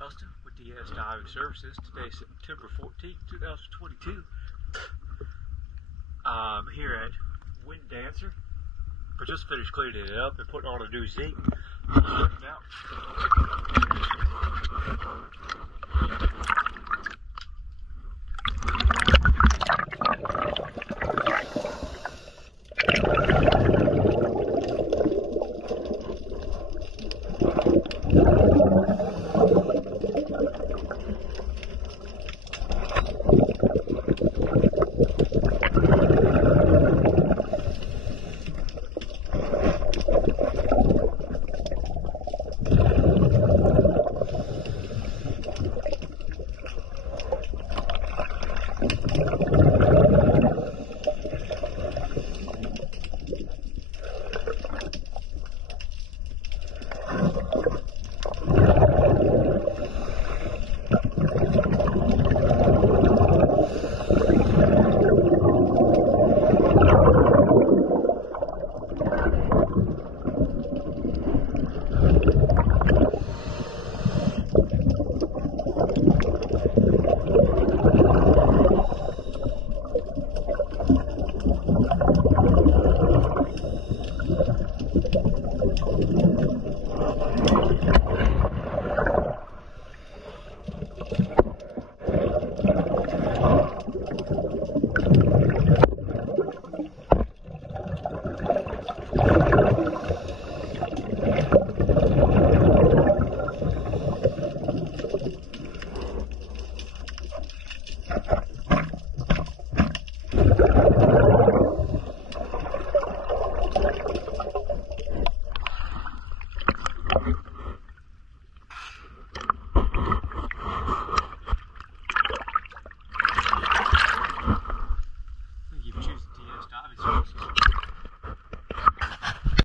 Dustin with DS Diving Services. Today is September 14th, 2022. I'm here at Wind Dancer. I just finished cleaning it up and putting on a new zinc. You've chosen DS Diving Services.